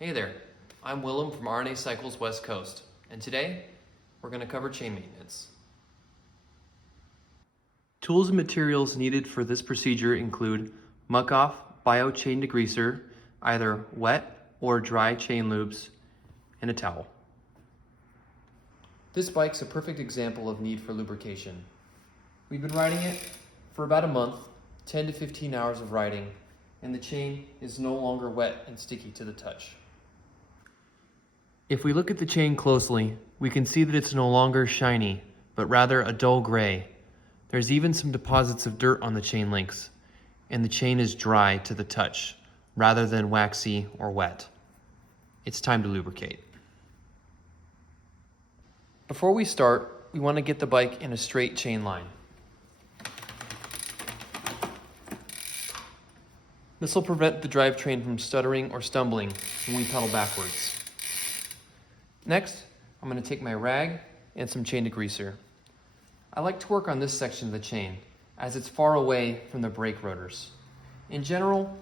Hey there, I'm Willem from R&A Cycles West Coast, and today we're going to cover chain maintenance. Tools and materials needed for this procedure include Muc-Off Bio Chain Degreaser, either wet or dry chain lubes, and a towel. This bike's a perfect example of need for lubrication. We've been riding it for about a month, 10 to 15 hours of riding, and the chain is no longer wet and sticky to the touch. If we look at the chain closely, we can see that it's no longer shiny, but rather a dull gray. There's even some deposits of dirt on the chain links, and the chain is dry to the touch, rather than waxy or wet. It's time to lubricate. Before we start, we want to get the bike in a straight chain line. This will prevent the drivetrain from stuttering or stumbling when we pedal backwards. Next, I'm going to take my rag and some chain degreaser. I like to work on this section of the chain as it's far away from the brake rotors. In general,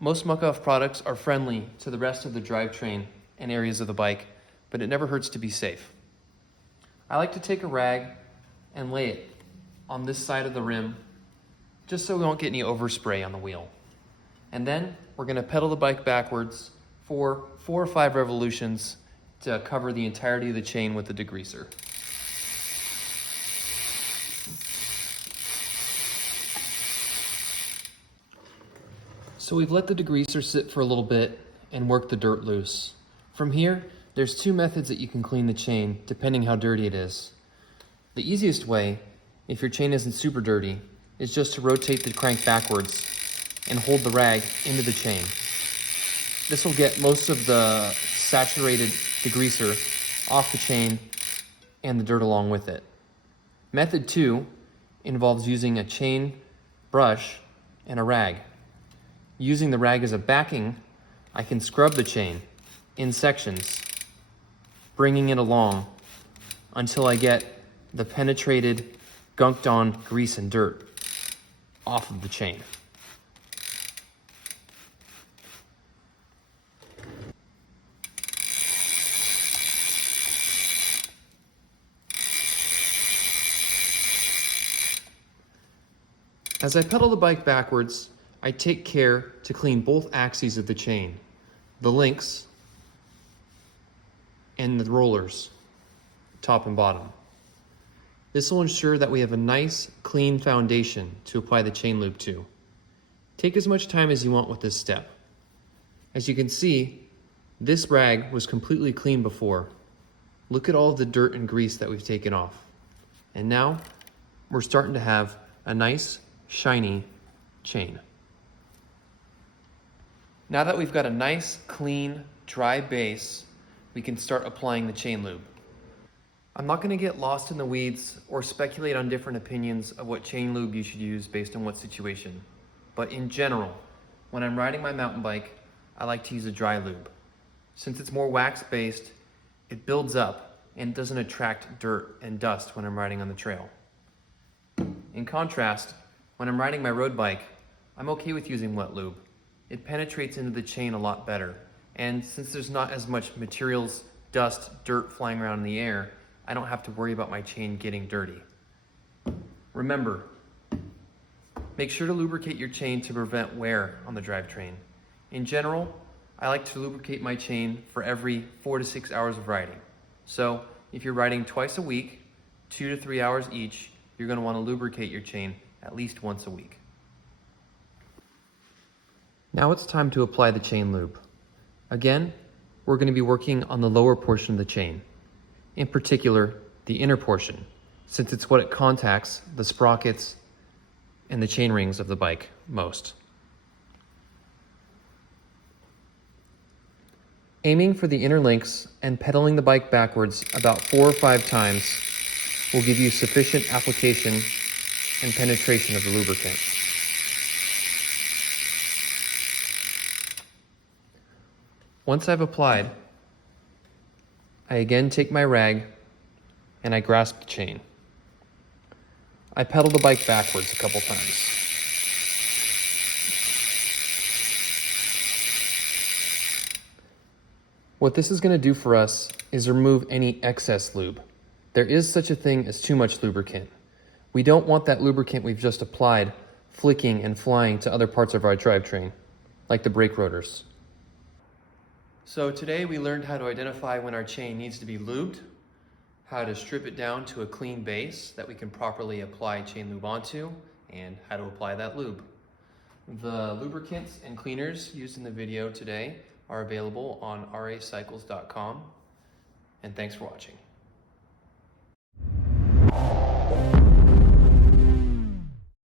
most Muc-Off products are friendly to the rest of the drivetrain and areas of the bike, but it never hurts to be safe. I like to take a rag and lay it on this side of the rim just so we won't get any overspray on the wheel. And then we're going to pedal the bike backwards for 4 or 5 revolutions to cover the entirety of the chain with the degreaser. So we've let the degreaser sit for a little bit and work the dirt loose. From here, there's 2 methods that you can clean the chain, depending how dirty it is. The easiest way, if your chain isn't super dirty, is just to rotate the crank backwards and hold the rag into the chain. This will get most of the saturated degreaser off the chain and the dirt along with it. Method 2 involves using a chain brush and a rag. Using the rag as a backing, I can scrub the chain in sections, bringing it along until I get the penetrated, gunked on grease and dirt off of the chain. As I pedal the bike backwards, I take care to clean both axes of the chain, the links and the rollers, top and bottom. This will ensure that we have a nice, clean foundation to apply the chain lube to. Take as much time as you want with this step. As you can see, this rag was completely clean before. Look at all of the dirt and grease that we've taken off. And now, we're starting to have a nice, shiny chain. Now that we've got a nice, clean, dry base, we can start applying the chain lube. I'm not going to get lost in the weeds or speculate on different opinions of what chain lube you should use based on what situation. But in general, when I'm riding my mountain bike, I like to use a dry lube. Since it's more wax-based, it builds up and it doesn't attract dirt and dust when I'm riding on the trail. In contrast, when I'm riding my road bike, I'm okay with using wet lube. It penetrates into the chain a lot better. And since there's not as much materials, dust, dirt flying around in the air, I don't have to worry about my chain getting dirty. Remember, make sure to lubricate your chain to prevent wear on the drivetrain. In general, I like to lubricate my chain for every 4 to 6 hours of riding. So if you're riding twice a week, 2 to 3 hours each, you're going to want to lubricate your chain at least once a week. Now it's time to apply the chain lube. Again, we're going to be working on the lower portion of the chain, in particular the inner portion, since it's what it contacts the sprockets and the chain rings of the bike most. Aiming for the inner links and pedaling the bike backwards about 4 or 5 times will give you sufficient application and penetration of the lubricant. Once I've applied, I again take my rag and I grasp the chain. I pedal the bike backwards a couple times. What this is going to do for us is remove any excess lube. There is such a thing as too much lubricant. We don't want that lubricant we've just applied flicking and flying to other parts of our drivetrain, like the brake rotors. So today we learned how to identify when our chain needs to be lubed, how to strip it down to a clean base that we can properly apply chain lube onto, and how to apply that lube. The lubricants and cleaners used in the video today are available on racycles.com, and thanks for watching.